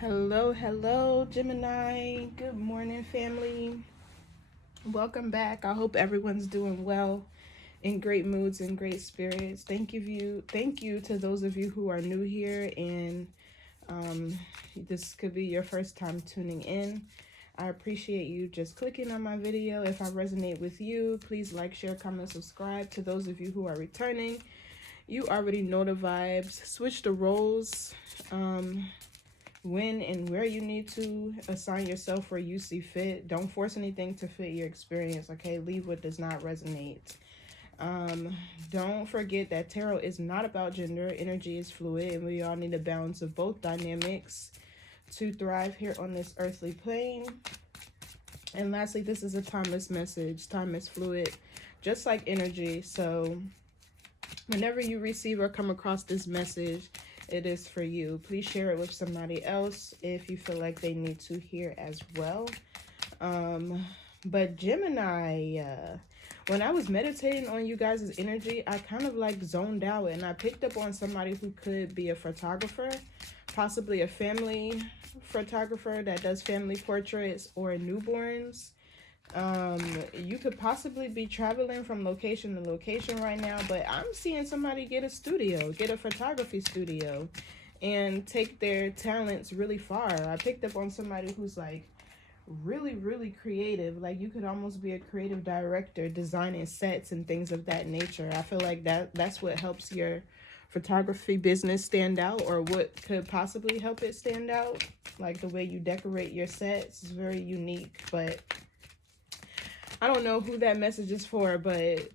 Hello, hello, Gemini. Good morning, family. Welcome back. I hope everyone's doing well, in great moods and great spirits. Thank you to those of you who are new here, and this could be your first time tuning in. I appreciate you just clicking on my video. If I resonate with you, please like, share, comment, subscribe. To those of you who are returning, you already know the vibes. Switch the roles. When and where you need to assign yourself where you see fit. Don't force anything to fit your experience, okay? Leave what does not resonate. Don't forget that tarot is not about gender. Energy is fluid, and we all need a balance of both dynamics to thrive here on this earthly plane. And lastly, this is a timeless message. Time is fluid, just like energy. So whenever you receive or come across this message, it is for you. Please share it with somebody else if you feel like they need to hear as well. But Gemini, when I was meditating on you guys' energy, I kind of like zoned out, and I picked up on somebody who could be a photographer, possibly a family photographer that does family portraits or newborns. You could possibly be traveling from location to location right now, but I'm seeing somebody get a studio, get a photography studio, and take their talents really far. I picked up on somebody who's like really creative. Like, you could almost be a creative director, designing sets and things of that nature. I feel like that's what helps your photography business stand out, or what could possibly help it stand out. Like, the way you decorate your sets is very unique. But I don't know who that message is for, but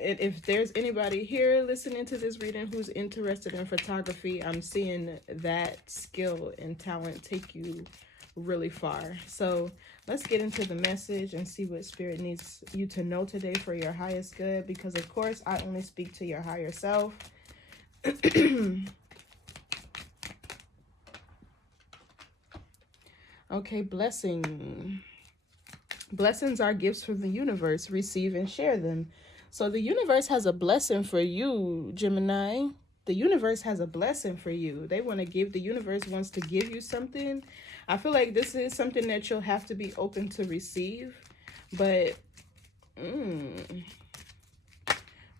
if there's anybody here listening to this reading who's interested in photography, I'm seeing that skill and talent take you really far. So let's get into the message and see what Spirit needs you to know today for your highest good, because of course I only speak to your higher self. Okay, blessing. Blessings are gifts from the universe. Receive and share them. So the universe has a blessing for you, Gemini. The universe has a blessing for you. They want to give, the universe wants to give you something. I feel like this is something that you'll have to be open to receive. But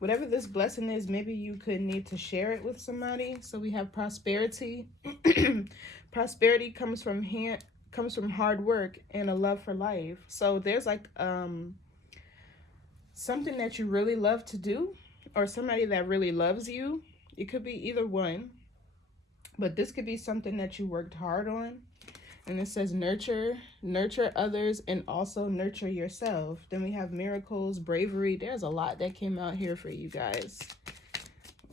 whatever this blessing is, maybe you could need to share it with somebody. So we have prosperity. Prosperity comes from hard work and a love for life. So there's like something that you really love to do, or somebody that really loves you. It could be either one, but this could be something that you worked hard on. And it says nurture others, and also nurture yourself. Then we have miracles, bravery. There's a lot that came out here for you guys.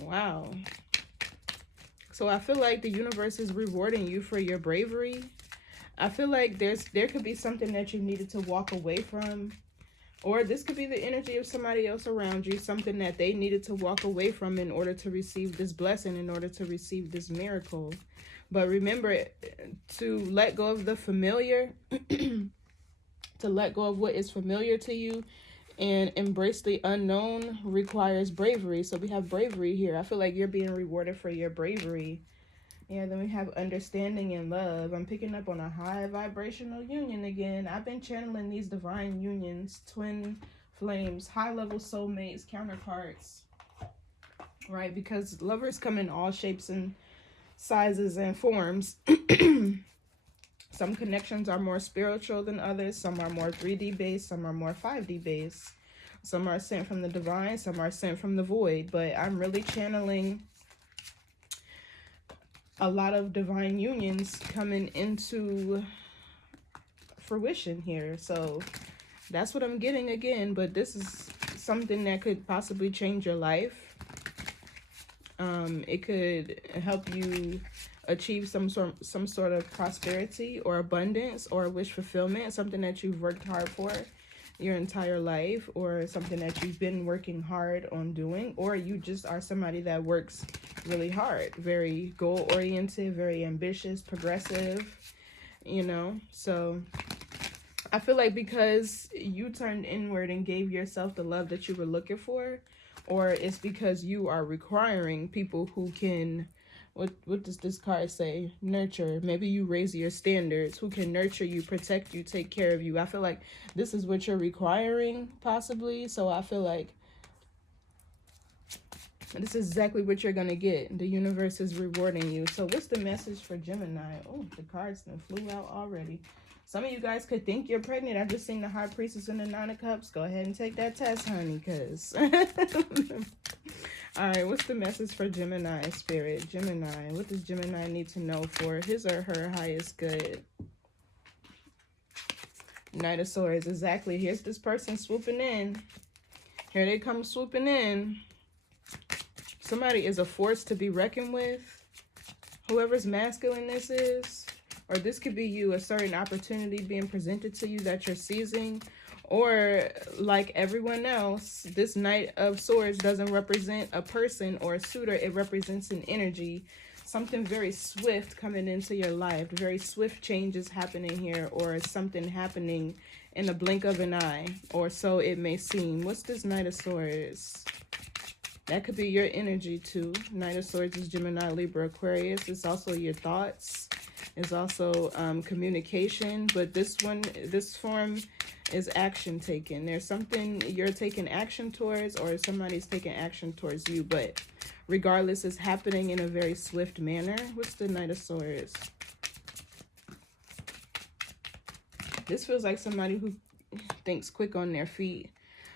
Wow. So I feel like the universe is rewarding you for your bravery. I feel like there could be something that you needed to walk away from, or this could be the energy of somebody else around you, something that they needed to walk away from in order to receive this blessing, in order to receive this miracle. But remember to let go of the familiar, to let go of what is familiar to you, and embrace the unknown requires bravery. So we have bravery here. I feel like you're being rewarded for your bravery. Yeah, then we have understanding and love. I'm picking up on a high vibrational union again. I've been channeling these divine unions, twin flames, high-level soulmates, counterparts, right? Because lovers come in all shapes and sizes and forms. Some connections are more spiritual than others. Some are more 3D based. Some are more 5D based. Some are sent from the divine. Some are sent from the void. But I'm really channeling a lot of divine unions coming into fruition here. So that's what I'm getting again. But this is something that could possibly change your life. It could help you achieve some sort of prosperity or abundance or wish fulfillment, something that you've worked hard for your entire life, or something that you've been working hard on doing, or you just are somebody that works really hard, very goal oriented, very ambitious, progressive, you know. So I feel like because you turned inward and gave yourself the love that you were looking for, or it's because you are requiring people who can What does this card say? Nurture. Maybe you raise your standards. Who can nurture you, protect you, take care of you? I feel like this is what you're requiring, possibly. So I feel like this is exactly what you're gonna get. The universe is rewarding you. So what's the message for Gemini? Oh, the cards done flew out already. Some of you guys could think you're pregnant. I just seen the High Priestess and the Nine of Cups. Go ahead and take that test, honey, because... All right, what's the message for Gemini, Spirit? Gemini, what does Gemini need to know for his or her highest good? Knight of Swords, exactly. Here's this person swooping in. Here they come swooping in. Somebody is a force to be reckoned with. Whoever's masculine this is, or this could be you, a certain opportunity being presented to you that you're seizing. Or like everyone else, this Knight of Swords doesn't represent a person or a suitor. It represents an energy, something very swift coming into your life. Very swift changes happening here, or something happening in the blink of an eye, or so it may seem. What's this Knight of Swords? That could be your energy too. Knight of Swords is Gemini, Libra, Aquarius. It's also your thoughts. It's also communication. But this form is action taken. There's something you're taking action towards, or somebody's taking action towards you. But regardless, it's happening in a very swift manner. What's the Knight of Swords? This feels like somebody who thinks quick on their feet.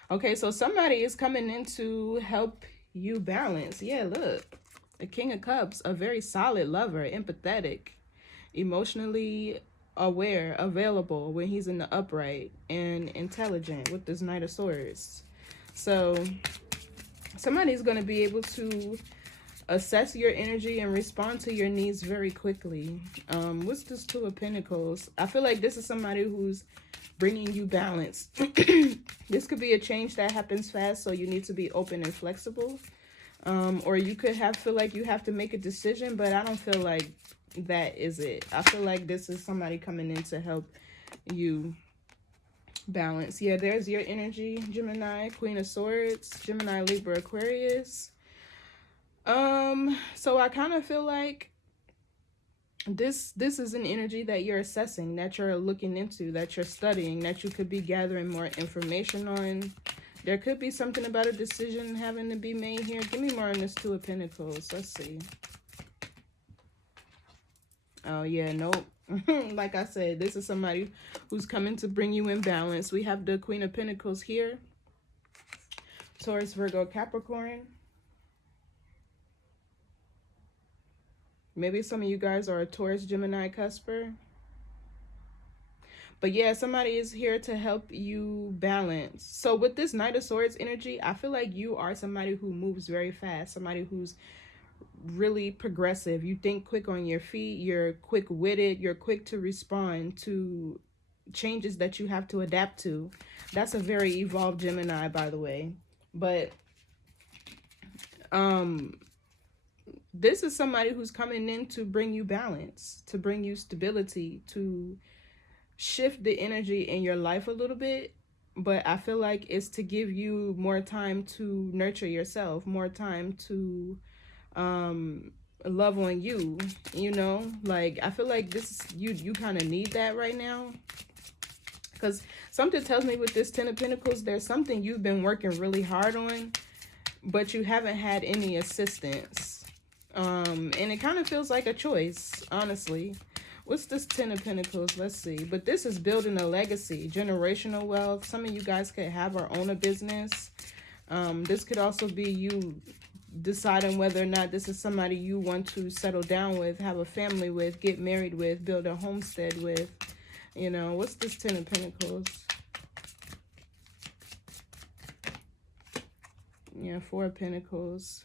Okay, so somebody is coming in to help you balance. Yeah, look. The King of Cups, a very solid lover, empathetic, emotionally aware, available when he's in the upright, and intelligent with this Knight of Swords. So somebody's going to be able to assess your energy and respond to your needs very quickly. What's this Two of Pentacles? I feel like this is somebody who's bringing you balance. This could be a change that happens fast, so you need to be open and flexible. Or you could feel like you have to make a decision, but I don't feel like that is it. I feel like this is somebody coming in to help you balance. Yeah, there's your energy, Gemini, Queen of Swords, Gemini, Libra, Aquarius. So I kind of feel like this is an energy that you're assessing, that you're looking into, that you're studying, that you could be gathering more information on. There could be something about a decision having to be made here. Give me more on this Two of Pentacles. Let's see. Oh, yeah, nope. Like I said, this is somebody who's coming to bring you in balance. We have the Queen of Pentacles here. Taurus, Virgo, Capricorn. Maybe some of you guys are a Taurus, Gemini, cusper. But yeah, somebody is here to help you balance. So with this Knight of Swords energy, I feel like you are somebody who moves very fast. Somebody who's really progressive. You think quick on your feet. You're quick-witted. You're quick to respond to changes that you have to adapt to. That's a very evolved Gemini, by the way. But this is somebody who's coming in to bring you balance, to bring you stability, to shift the energy in your life a little bit. But I feel like it's to give you more time to nurture yourself, more time to love on you, you know? Like, I feel like this, you kind of need that right now. Because something tells me with this Ten of Pentacles, there's something you've been working really hard on, but you haven't had any assistance. And it kind of feels like a choice, honestly. What's this Ten of Pentacles? Let's see. But this is building a legacy, generational wealth. Some of you guys could have or own a business. This could also be you deciding whether or not this is somebody you want to settle down with, have a family with, get married with, build a homestead with. You know, what's this Ten of Pentacles? Yeah, Four of Pentacles.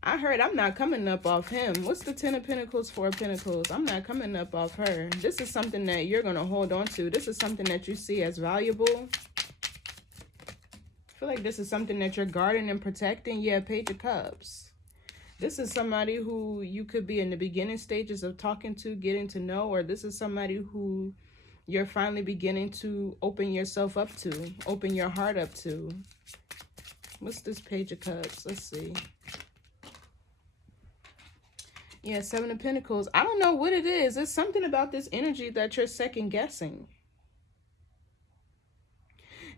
I heard I'm not coming up off him. What's the Ten of Pentacles, Four of Pentacles? I'm not coming up off her. This is something that you're going to hold on to. This is something that you see as valuable. I feel like this is something that you're guarding and protecting. Yeah, Page of Cups. This is somebody who you could be in the beginning stages of talking to, getting to know, or this is somebody who you're finally beginning to open yourself up to, open your heart up to. What's this Page of Cups? Let's see. Yeah, Seven of Pentacles. I don't know what it is. It's something about this energy that you're second guessing.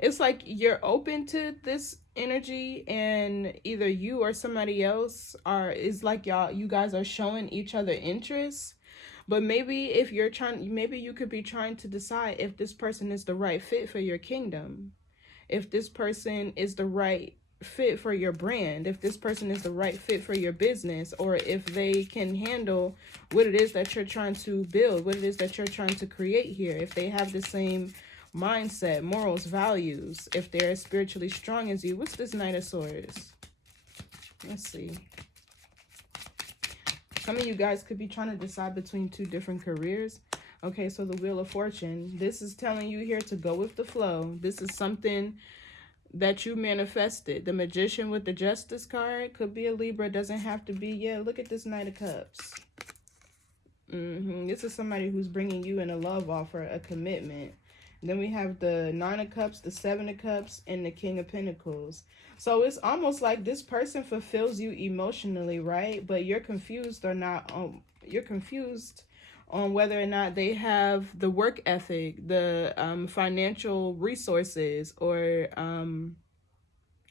It's like you're open to this energy, and either you or somebody else is like you guys are showing each other interest. But maybe if you're trying, maybe you could be trying to decide if this person is the right fit for your kingdom, if this person is the right fit for your brand, if this person is the right fit for your business, or if they can handle what it is that you're trying to build, what it is that you're trying to create here, if they have the same mindset, morals, values, if they're as spiritually strong as you. What's this Knight of Swords? Let's see. Some of you guys could be trying to decide between two different careers. Okay, so the Wheel of Fortune. This is telling you here to go with the flow. This is something that you manifested. The Magician with the Justice card could be a Libra. Doesn't have to be. Yeah, look at this Knight of Cups. This is somebody who's bringing you in a love offer, a commitment. Then we have the Nine of Cups, the Seven of Cups, and the King of Pentacles. So it's almost like this person fulfills you emotionally, right? But you're confused or not. You're confused on whether or not they have the work ethic, the financial resources, or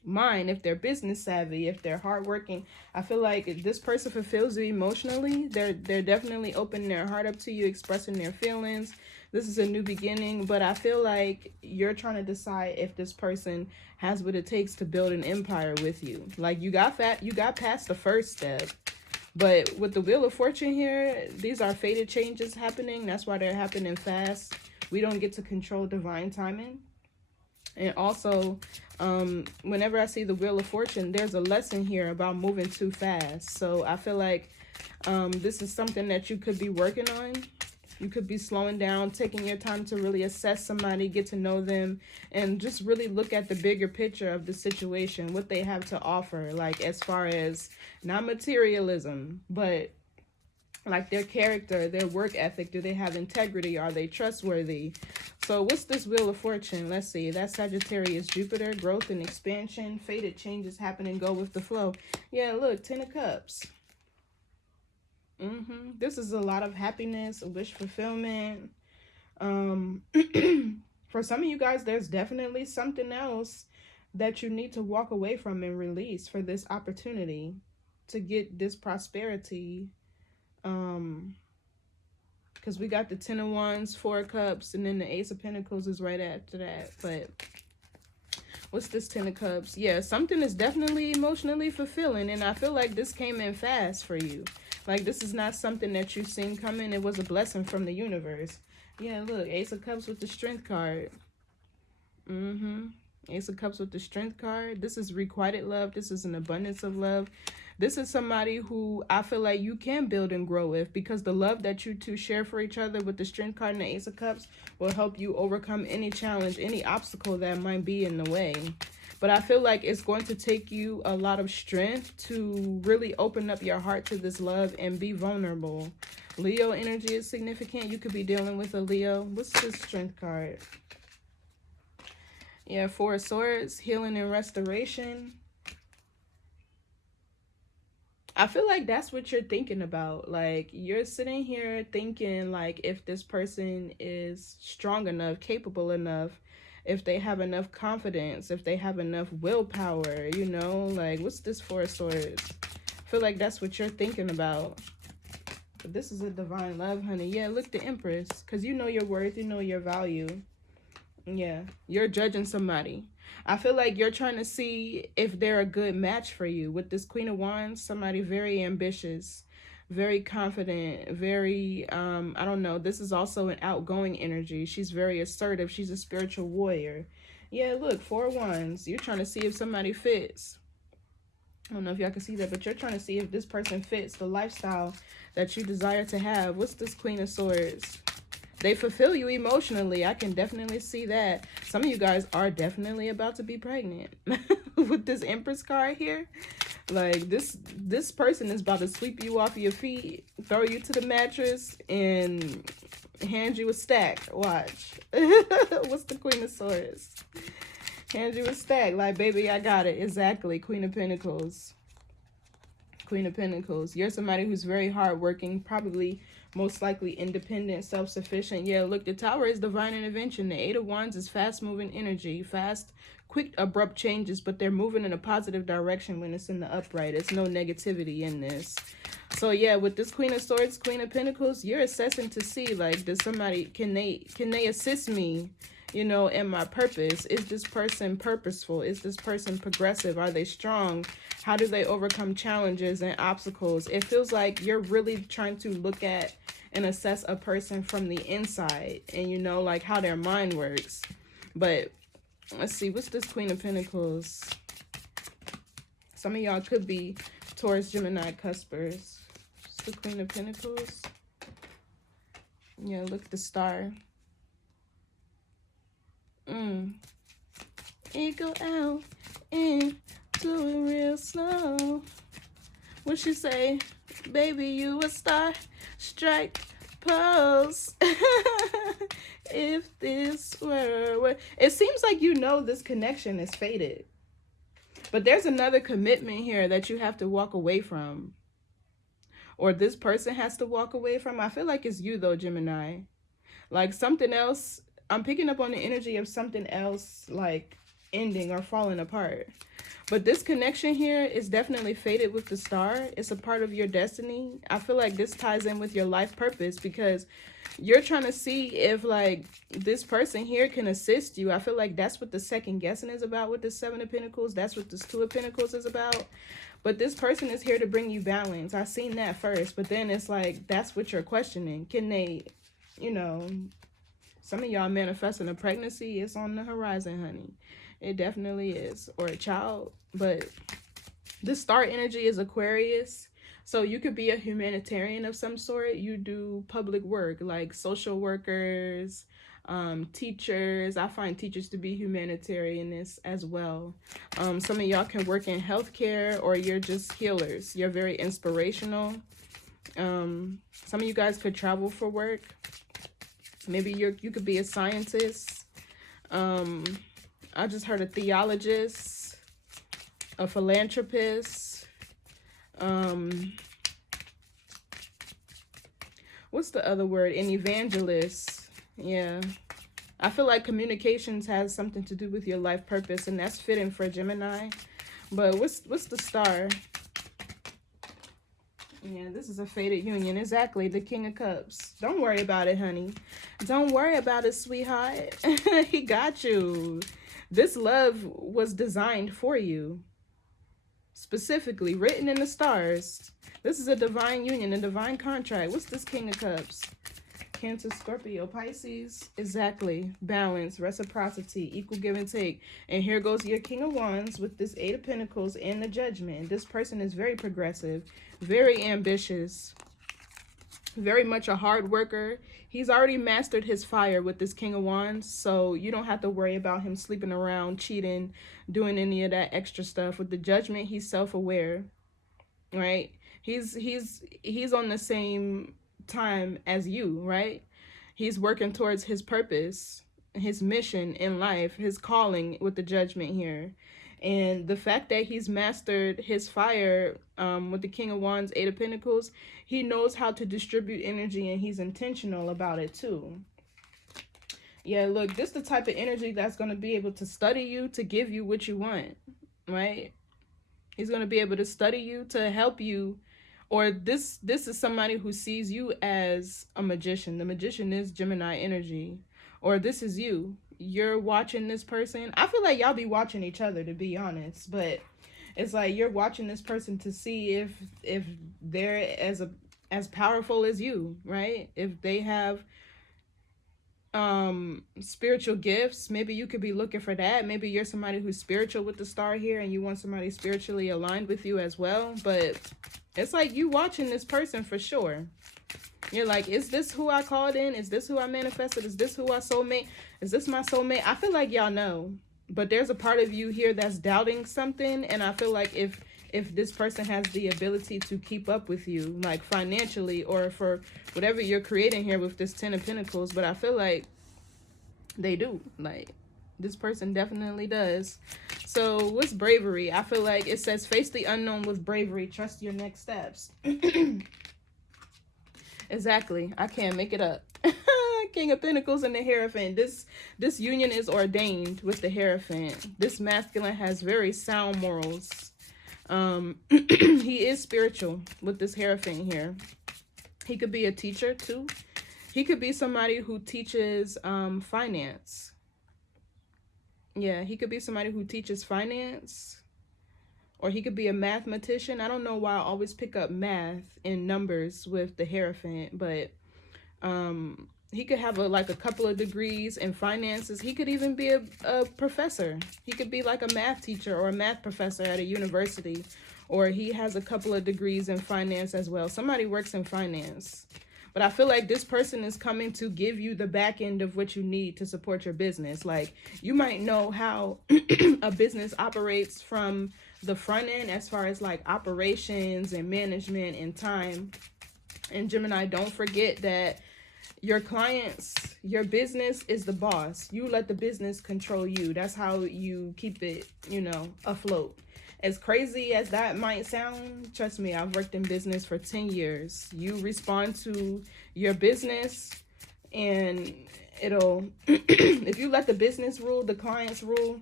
mind, if they're business savvy, if they're hardworking. I feel like if this person fulfills you emotionally, they're definitely opening their heart up to you, expressing their feelings. This is a new beginning, but I feel like you're trying to decide if this person has what it takes to build an empire with you. Like you got past the first step. But with the Wheel of Fortune here, these are fated changes happening. That's why they're happening fast. We don't get to control divine timing. And also, whenever I see the Wheel of Fortune, there's a lesson here about moving too fast. So I feel like this is something that you could be working on. You could be slowing down, taking your time to really assess somebody, get to know them, and just really look at the bigger picture of the situation, what they have to offer, like as far as not materialism, but like their character, their work ethic. Do they have integrity? Are they trustworthy? So what's this Wheel of Fortune? Let's see. That's Sagittarius, Jupiter, growth and expansion, fated changes happen and go with the flow. Yeah, look, Ten of Cups. This is a lot of happiness, wish fulfillment. For some of you guys, there's definitely something else that you need to walk away from and release for this opportunity to get this prosperity. Because we got the Ten of Wands, Four of Cups, and then the Ace of Pentacles is right after that. But what's this Ten of Cups? Yeah, something is definitely emotionally fulfilling, and I feel like this came in fast for you. Like, this is not something that you've seen coming. It was a blessing from the universe. Yeah, look, Ace of Cups with the Strength card. Ace of Cups with the Strength card. This is requited love. This is an abundance of love. This is somebody who I feel like you can build and grow with, because the love that you two share for each other with the Strength card and the Ace of Cups will help you overcome any challenge, any obstacle that might be in the way. But I feel like it's going to take you a lot of strength to really open up your heart to this love and be vulnerable. Leo energy is significant. You could be dealing with a Leo. What's this Strength card? Yeah, Four of Swords, healing and restoration. I feel like that's what you're thinking about. Like, you're sitting here thinking, like, if this person is strong enough, capable enough, if they have enough confidence, if they have enough willpower, you know, like, what's this Four of Swords? I feel like that's what you're thinking about. But this is a divine love, honey. Yeah, look, the Empress, because you know your worth, you know your value. Yeah, you're judging somebody. I feel like you're trying to see if they're a good match for you. With this Queen of Wands, somebody very ambitious, very confident, very, I don't know. This is also an outgoing energy. She's very assertive. She's a spiritual warrior. Yeah, look, Four of Wands. You're trying to see if somebody fits. I don't know if y'all can see that, but you're trying to see if this person fits the lifestyle that you desire to have. What's this Queen of Swords? They fulfill you emotionally. I can definitely see that. Some of you guys are definitely about to be pregnant. With this Empress card here. Like, this person is about to sweep you off your feet, throw you to the mattress, and Hand you a stack. Watch. What's the Queen of Swords? Hand you a stack. Like, baby, I got it. Exactly. Queen of Pentacles. Queen of Pentacles. You're somebody who's very hardworking, probably most likely independent, self-sufficient. Yeah, look, the Tower is divine intervention. The Eight of Wands is fast-moving energy. Fast, quick, abrupt changes, but they're moving in a positive direction when it's in the upright. It's no negativity in this. So yeah, with this Queen of Swords, Queen of Pentacles, you're assessing to see, like, does somebody, can they assist me, you know, in my purpose? Is this person purposeful? Is this person progressive? Are they strong? How do they overcome challenges and obstacles? It feels like you're really trying to look at and assess a person from the inside and, you know, like how their mind works. But let's see, what's this Queen of Pentacles? Some of y'all could be Taurus, Gemini, cuspers. It's the Queen of Pentacles. Yeah, look, the star. It go out and do it real slow. What she say? Baby, you a star. Strike pose. If this were... It seems like, you know, this connection is faded. But there's another commitment here that you have to walk away from. Or this person has to walk away from. I feel like it's you, though, Gemini. Like, something else... I'm picking up on the energy of something else, like, ending or falling apart. But this connection here is definitely faded with the star. It's a part of your destiny. I feel like this ties in with your life purpose because you're trying to see if, like, this person here can assist you. I feel like that's what the second guessing is about with the Seven of Pentacles. That's what this Two of Pentacles is about. But this person is here to bring you balance. I seen that first. But then it's like, that's what you're questioning. Can they, you know... Some of y'all manifesting a pregnancy. It's on the horizon, honey. It definitely is. Or a child. But this star energy is Aquarius. So you could be a humanitarian of some sort. You do public work like social workers, teachers. I find teachers to be humanitarianists as well. Some of y'all can work in healthcare or you're just healers. You're very inspirational. Some of you guys could travel for work. Maybe you could be a scientist. I just heard a theologist, a philanthropist. What's the other word? An evangelist. Yeah. I feel like communications has something to do with your life purpose, and that's fitting for Gemini. But what's the star? Yeah, this is a faded union. Exactly, the King of Cups. Don't worry about it, honey. Don't worry about it, sweetheart. He got you. This love was designed for you. Specifically, written in the stars. This is a divine union, a divine contract. What's this King of Cups? Cancer, Scorpio, Pisces. Exactly. Balance, reciprocity, equal give and take. And here goes your King of Wands with this Eight of Pentacles and the Judgment. This person is very progressive, very ambitious, very much a hard worker. He's already mastered his fire with this King of Wands, so you don't have to worry about him sleeping around, cheating, doing any of that extra stuff. With the Judgment, he's self-aware, right? He's on the same time as you, right? He's working towards his purpose, his mission in life, his calling with the Judgment here. And the fact that he's mastered his fire with the King of Wands, Eight of Pentacles, he knows how to distribute energy and he's intentional about it too. Yeah, look, this is the type of energy that's going to be able to study you, to give you what you want, right? He's going to be able to study you, to help you. Or this is somebody who sees you as a magician. The magician is Gemini energy. Or this is you. You're watching this person. I feel like y'all be watching each other, to be honest. But it's like you're watching this person to see if they're as powerful as you, right? If they have spiritual gifts, maybe you could be looking for that. Maybe you're somebody who's spiritual with the star here and you want somebody spiritually aligned with you as well. But it's like you watching this person for sure. You're like, is this who I called in? Is this who I manifested? Is this who I soulmate? Is this my soulmate? I feel like y'all know. But there's a part of you here that's doubting something. And I feel like if if this person has the ability to keep up with you, like financially, or for whatever you're creating here with this Ten of Pentacles. But I feel like they do. Like, this person definitely does. So what's bravery? I feel like it says face the unknown with bravery. Trust your next steps. Exactly. I can't make it up. King of Pentacles and the Hierophant. This union is ordained with the Hierophant. This masculine has very sound morals. He is spiritual with this Hierophant here. He could be a teacher too. He could be somebody who teaches finance. Yeah, he could be somebody who teaches finance. Or he could be a mathematician. I don't know why I always pick up math and numbers with the Hierophant, but he could have like a couple of degrees in finances. He could even be a professor. He could be like a math teacher or a math professor at a university. Or he has a couple of degrees in finance as well. Somebody works in finance. But I feel like this person is coming to give you the back end of what you need to support your business. Like, you might know how a business operates from the front end as far as like operations and management and time. And Gemini, don't forget that your clients, your business is the boss. You let the business control you. That's how you keep it, you know, afloat. As crazy as that might sound, trust me, I've worked in business for 10 years. You respond to your business and it'll, if you let the business rule, the clients rule,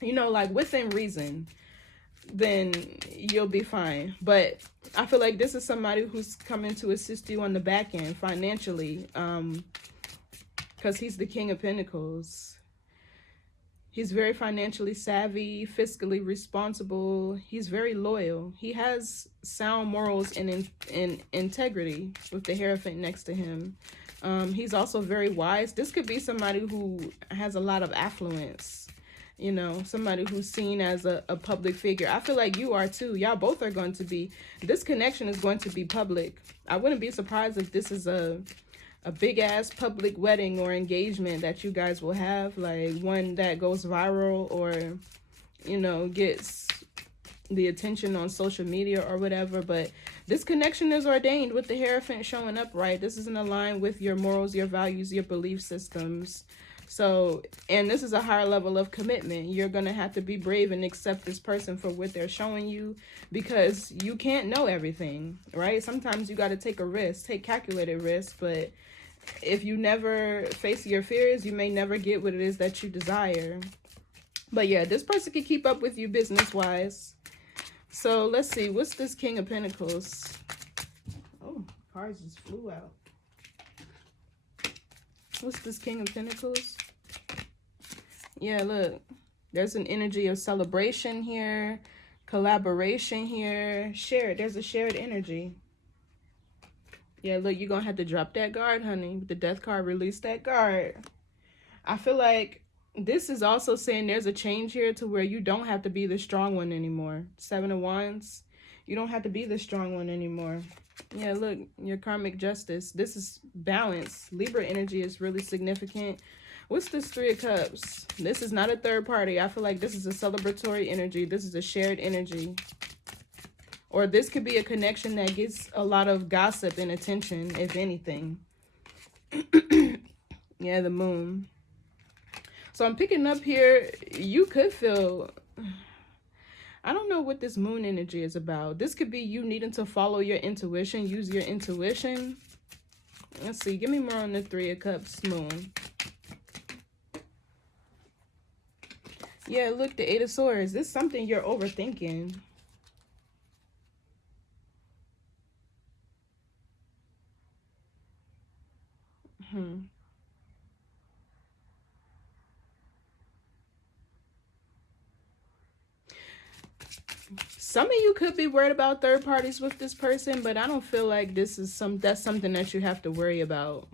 you know, like within reason, then you'll be fine. But I feel like this is somebody who's coming to assist you on the back end financially, because he's the King of Pentacles. He's very financially savvy, fiscally responsible. He's very loyal. He has sound morals and integrity with the Hierophant next to him. He's also very wise. This could be somebody who has a lot of affluence. You know, somebody who's seen as a public figure. I feel like you are too. Y'all both are going to be. This connection is going to be public. I wouldn't be surprised if this is a big ass public wedding or engagement that you guys will have, like one that goes viral or, you know, gets the attention on social media or whatever. But this connection is ordained with the Hierophant showing up, right? This is in line with your morals, your values, your belief systems. So, and this is a higher level of commitment. You're going to have to be brave and accept this person for what they're showing you, because you can't know everything, right? Sometimes you got to take a risk, take calculated risks, but if you never face your fears, you may never get what it is that you desire. But yeah, this person can keep up with you business-wise. So let's see. What's this King of Pentacles? Oh, cards just flew out. What's this King of Pentacles? Yeah, look. There's an energy of celebration here. Collaboration here. Shared. There's a shared energy. Yeah, look, you're going to have to drop that guard, honey. With the Death card, release that guard. I feel like this is also saying there's a change here to where you don't have to be the strong one anymore. 7 of Wands. You don't have to be the strong one anymore. Yeah, look, your karmic justice. This is balance. Libra energy is really significant. What's this 3 of Cups? This is not a third party. I feel like this is a celebratory energy. This is a shared energy. Or this could be a connection that gets a lot of gossip and attention, if anything. Yeah, the Moon. So I'm picking up here, you could feel, I don't know what this Moon energy is about. This could be you needing to follow your intuition, use your intuition. Let's see, give me more on the 3 of Cups, Moon. Yeah, look, the 8 of Swords. This is something you're overthinking. Some of you could be worried about third parties with this person, but I don't feel like this is that's something that you have to worry about.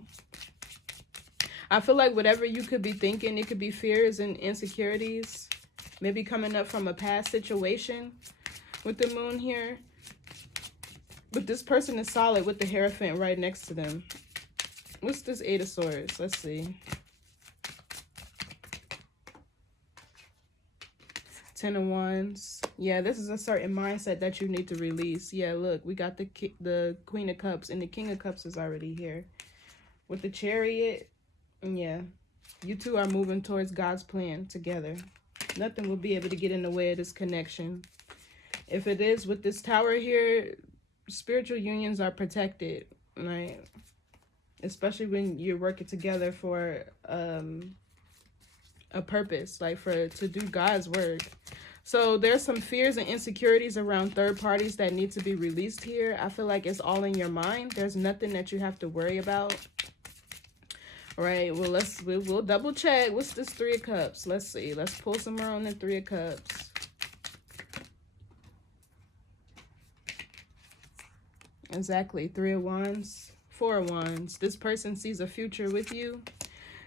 I feel like whatever you could be thinking, it could be fears and insecurities, maybe coming up from a past situation with the Moon here. But this person is solid with the Hierophant right next to them. What's this 8 of Swords? Let's see. Ten of Wands. Yeah, this is a certain mindset that you need to release. Yeah, look, we got the Queen of Cups, and the King of Cups is already here. With the Chariot, yeah, you two are moving towards God's plan together. Nothing will be able to get in the way of this connection. If it is with this Tower here, spiritual unions are protected, right? Especially when you're working together for a purpose, like to do God's work. So there's some fears and insecurities around third parties that need to be released here. I feel like it's all in your mind. There's nothing that you have to worry about. All right, well, we'll double check. What's this Three of Cups? Let's see. Let's pull some more on the Three of Cups. Exactly. Three of Wands, Four of Wands. This person sees a future with you.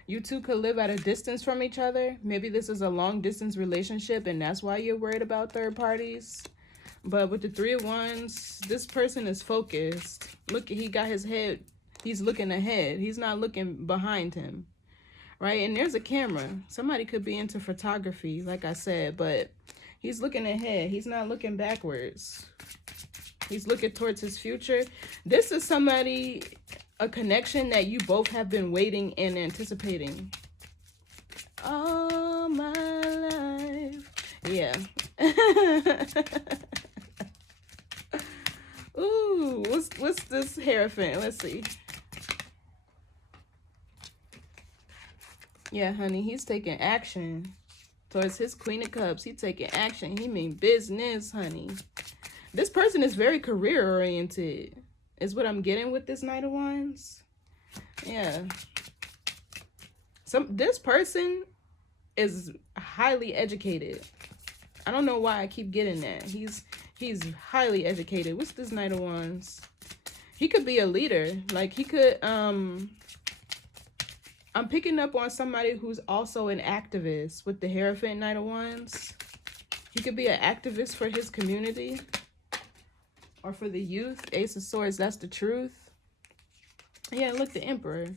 You two could live at a distance from each other. Maybe this is a long distance relationship and that's why you're worried about third parties. But with the Three of Wands, this person is focused. Look, he got his head. He's looking ahead. He's not looking behind him. Right? And there's a camera. Somebody could be into photography, like I said, but he's looking ahead. He's not looking backwards. He's looking towards his future. This is somebody, a connection that you both have been waiting and anticipating all my life. Yeah. Ooh, what's this Hierophant? Let's see. Yeah, honey, he's taking action towards his Queen of Cups. He's taking action. He mean business, honey. This person is very career oriented, is what I'm getting with this Knight of Wands. Yeah. This person is highly educated. I don't know why I keep getting that. He's highly educated. What's this Knight of Wands? He could be a leader. Like he could I'm picking up on somebody who's also an activist with the Hierophant Knight of Wands. He could be an activist for his community or for the youth. Ace of Swords, that's the truth. Yeah, look, the Emperor.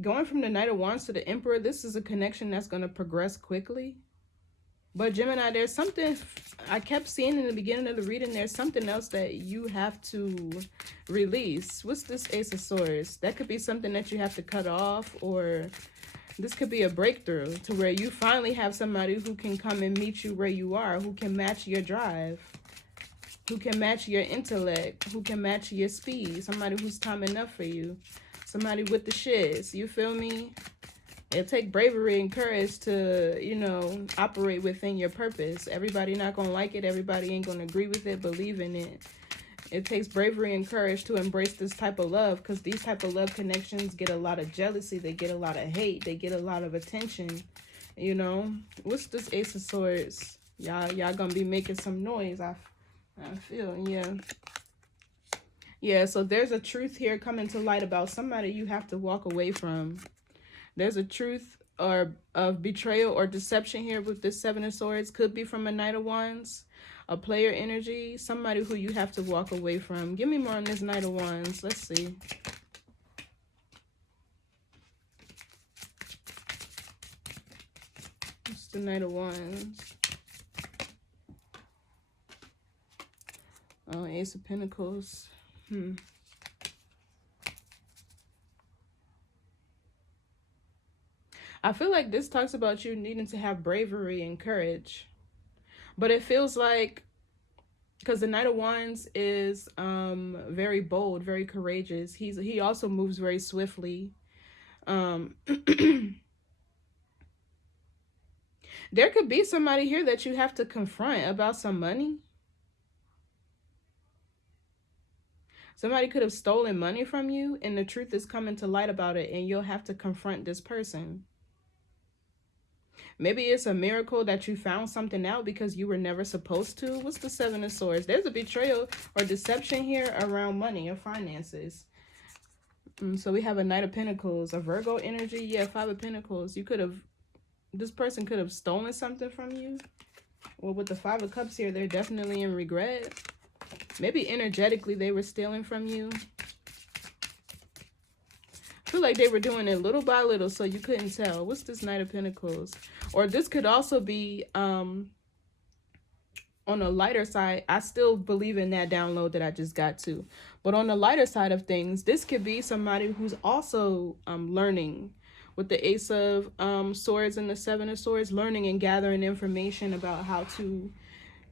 Going from the Knight of Wands to the Emperor, this is a connection that's going to progress quickly. But Gemini, there's something I kept seeing in the beginning of the reading. There's something else that you have to release. What's this Ace of Swords? That could be something that you have to cut off, or this could be a breakthrough to where you finally have somebody who can come and meet you where you are, who can match your drive, who can match your intellect, who can match your speed, somebody who's time enough for you, somebody with the shits, you feel me? It takes bravery and courage to, you know, operate within your purpose. Everybody not going to like it. Everybody ain't going to agree with it, believe in it. It takes bravery and courage to embrace this type of love, because these type of love connections get a lot of jealousy. They get a lot of hate. They get a lot of attention, you know. What's this Ace of Swords? Y'all going to be making some noise, I feel, yeah. Yeah, so there's a truth here coming to light about somebody you have to walk away from. There's a truth or of betrayal or deception here with this Seven of Swords. Could be from a Knight of Wands, a player energy, somebody who you have to walk away from. Give me more on this Knight of Wands. Let's see. It's the Knight of Wands. Oh, Ace of Pentacles. I feel like this talks about you needing to have bravery and courage. But it feels like, because the Knight of Wands is very bold, very courageous. He also moves very swiftly. There could be somebody here that you have to confront about some money. Somebody could have stolen money from you, and the truth is coming to light about it, and you'll have to confront this person. Maybe it's a miracle that you found something out because you were never supposed to. What's the Seven of Swords? There's a betrayal or deception here around money or finances. So we have a Knight of Pentacles, a Virgo energy. Yeah, Five of Pentacles. This person could have stolen something from you. Well, with the Five of Cups here, they're definitely in regret. Maybe energetically they were stealing from you. feel like they were doing it little by little, so you couldn't tell. What's this Knight of Pentacles? Or this could also be on a lighter side. I still believe in that download that I just got to. But on the lighter side of things, this could be somebody who's also learning with the Ace of Swords and the Seven of Swords, learning and gathering information about how to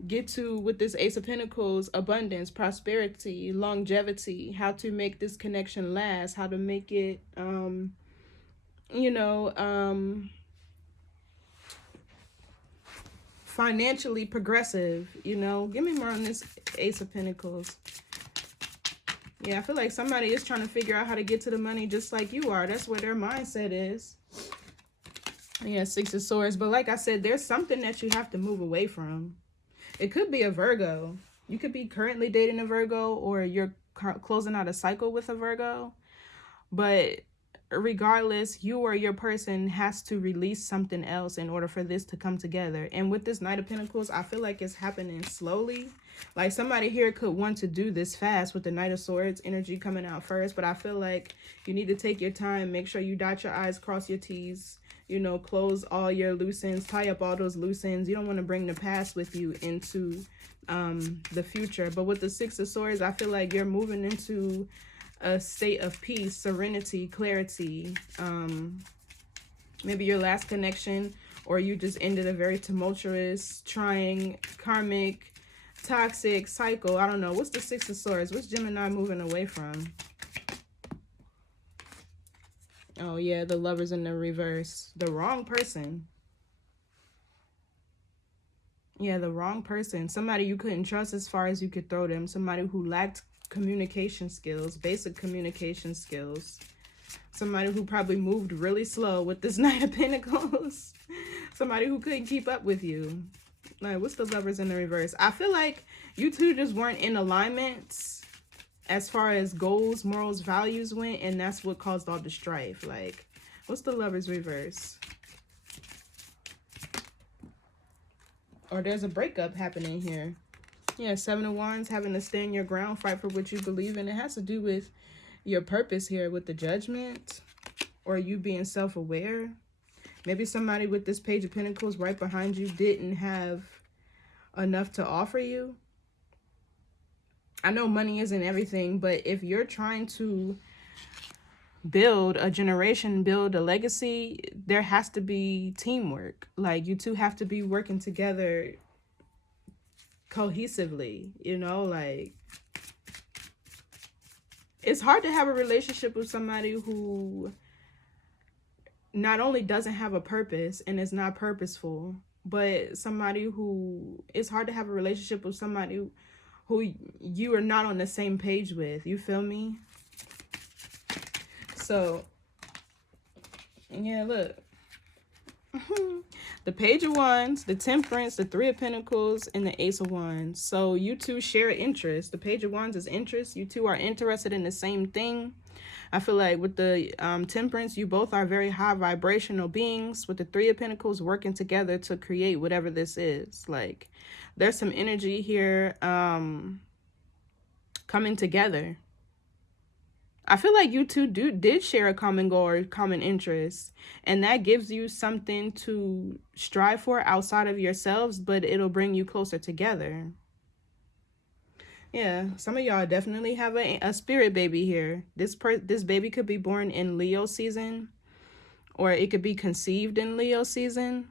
get to, with this Ace of Pentacles, abundance, prosperity, longevity, how to make this connection last, how to make it, financially progressive, Give me more on this Ace of Pentacles. Yeah, I feel like somebody is trying to figure out how to get to the money just like you are. That's where their mindset is. Yeah, Six of Swords. But like I said, there's something that you have to move away from. It could be a Virgo. You could be currently dating a Virgo, or you're closing out a cycle with a Virgo. But regardless, you or your person has to release something else in order for this to come together. And with this Knight of Pentacles, I feel like it's happening slowly. Like somebody here could want to do this fast with the Knight of Swords energy coming out first. But I feel like you need to take your time. Make sure you dot your I's, cross your T's. Close all your loose ends, tie up all those loose ends. You don't want to bring the past with you into the future. But with the Six of Swords, I feel like you're moving into a state of peace, serenity, clarity. Maybe your last connection, or you just ended a very tumultuous, trying, karmic, toxic cycle. I don't know. What's the Six of Swords? What's Gemini moving away from? Oh, yeah, the Lovers in the reverse. The wrong person. Yeah, the wrong person. Somebody you couldn't trust as far as you could throw them. Somebody who lacked communication skills, basic communication skills. Somebody who probably moved really slow with this Knight of Pentacles. Somebody who couldn't keep up with you. Like, what's the Lovers in the reverse? I feel like you two just weren't in alignment as far as goals, morals, values went, and that's what caused all the strife. Like, what's the Lovers reverse? Or there's a breakup happening here. Yeah, Seven of Wands, having to stand your ground, fight for what you believe in. It has to do with your purpose here with the Judgment, or you being self-aware. Maybe somebody with this Page of Pentacles right behind you didn't have enough to offer you. I know money isn't everything, but if you're trying to build a generation, build a legacy, there has to be teamwork. Like, you two have to be working together cohesively, like, it's hard to have a relationship with somebody who not only doesn't have a purpose and is not purposeful, but somebody who, it's hard to have a relationship with somebody who you are not on the same page with. You feel me? So, yeah, look. The Page of Wands, the Temperance, the Three of Pentacles, and the Ace of Wands. So you two share interest. The Page of Wands is interest. You two are interested in the same thing. I feel like with the Temperance, you both are very high vibrational beings. With the Three of Pentacles, working together to create whatever this is. Like, there's some energy here coming together. I feel like you two did share a common goal or common interest, and that gives you something to strive for outside of yourselves, but it'll bring you closer together. Yeah, some of y'all definitely have a spirit baby here. This baby could be born in Leo season, or it could be conceived in Leo season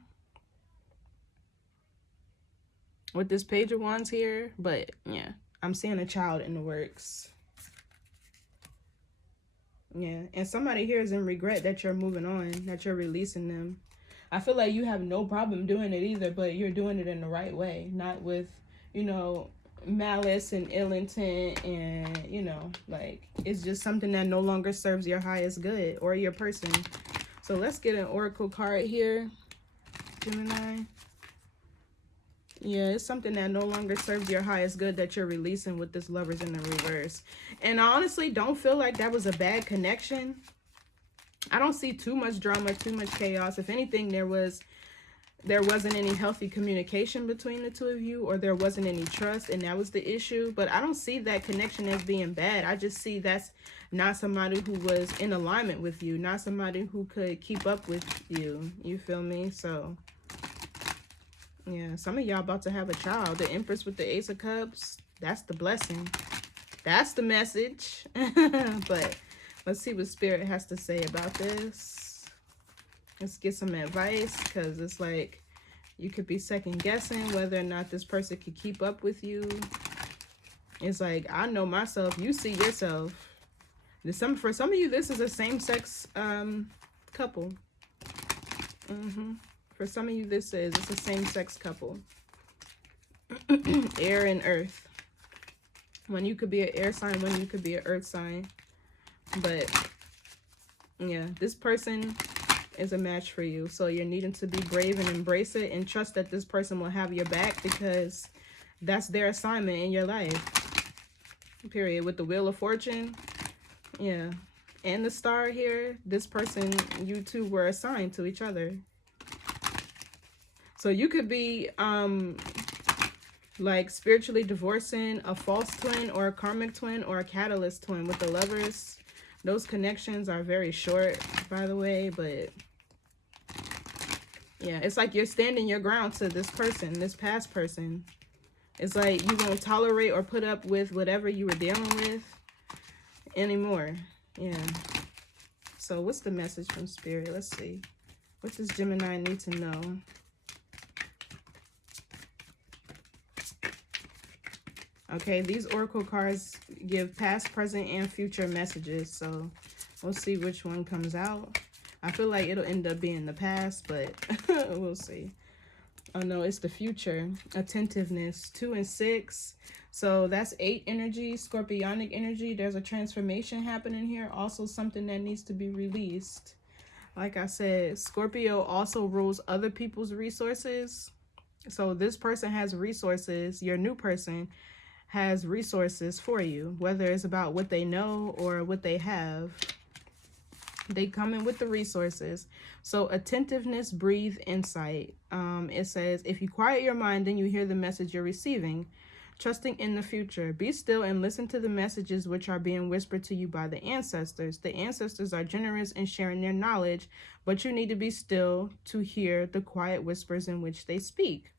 with this Page of Wands here. But yeah, I'm seeing a child in the works. Yeah, and somebody here is in regret that you're moving on, that you're releasing them. I feel like you have no problem doing it either, but you're doing it in the right way, not with, malice and ill intent, and, like, it's just something that no longer serves your highest good or your person. So let's get an oracle card here, Gemini. Yeah, it's something that no longer serves your highest good that you're releasing with this Lovers in the reverse. And I honestly don't feel like that was a bad connection. I don't see too much drama, too much chaos. If anything, there was there wasn't any healthy communication between the two of you, or there wasn't any trust, and that was the issue. But I don't see that connection as being bad. I just see that's not somebody who was in alignment with you, not somebody who could keep up with you. You feel me? So yeah, some of y'all about to have a child. The Empress with the Ace of Cups, that's the blessing. That's the message. But let's see what Spirit has to say about this. Let's get some advice, because it's like you could be second guessing whether or not this person could keep up with you. It's like, I know myself, you see yourself. For some of you, this is a same-sex couple. For some of you, it's a same-sex couple. Air and earth. When you could be an air sign, when you could be an earth sign. But yeah, this person is a match for you. So you're needing to be brave and embrace it, and trust that this person will have your back, because that's their assignment in your life. Period. With the Wheel of Fortune, yeah, and the star here, this person, you two were assigned to each other. So you could be like spiritually divorcing a false twin, or a karmic twin, or a catalyst twin. With the Lovers, those connections are very short, by the way. But yeah, it's like you're standing your ground to this person, this past person. It's like you won't tolerate or put up with whatever you were dealing with anymore. Yeah. So what's the message from Spirit? Let's see. What does Gemini need to know? Okay, these oracle cards give past, present, and future messages. So we'll see which one comes out. I feel like it'll end up being the past, but we'll see. Oh no, it's the future. Attentiveness. 2 and 6. So that's 8 energy, scorpionic energy. There's a transformation happening here. Also something that needs to be released. Like I said, Scorpio also rules other people's resources. So this person has resources. Your new person has resources for you, whether it's about what they know or what they have. They come in with the resources. So attentiveness, breathe, insight. It says, if you quiet your mind, then you hear the message you're receiving. Trusting in the future. Be still and listen to the messages which are being whispered to you by the ancestors. The ancestors are generous in sharing their knowledge, but you need to be still to hear the quiet whispers in which they speak.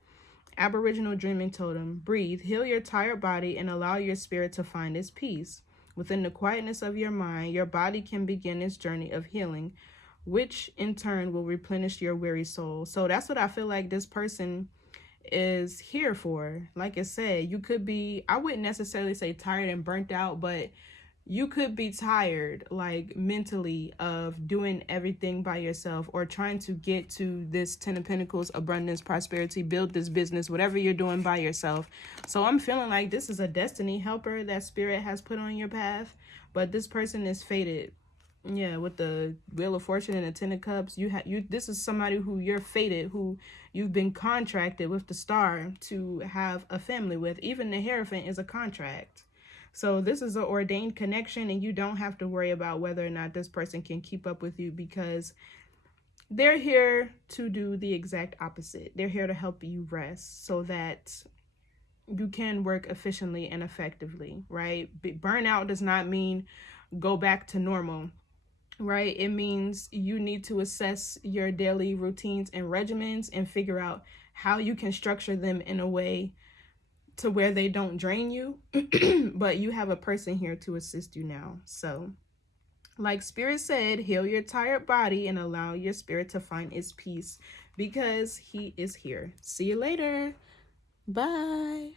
Aboriginal dreaming totem. Breathe, heal your tired body, and allow your spirit to find its peace. Within the quietness of your mind, your body can begin its journey of healing, which in turn will replenish your weary soul. So that's what I feel like this person is here for. Like I said, you could be, I wouldn't necessarily say tired and burnt out, but you could be tired, like mentally, of doing everything by yourself, or trying to get to this 10 of Pentacles, abundance, prosperity, build this business, whatever you're doing by yourself. So I'm feeling like this is a destiny helper that Spirit has put on your path, but this person is fated. Yeah, with the Wheel of Fortune and the 10 of Cups, this is somebody who you're fated, who you've been contracted with the star to have a family with. Even the Hierophant is a contract. So this is an ordained connection, and you don't have to worry about whether or not this person can keep up with you, because they're here to do the exact opposite. They're here to help you rest so that you can work efficiently and effectively, right? Burnout does not mean go back to normal, right? It means you need to assess your daily routines and regimens and figure out how you can structure them in a way to where they don't drain you, but you have a person here to assist you now. So like Spirit said, heal your tired body and allow your spirit to find its peace, because he is here. See you later. Bye.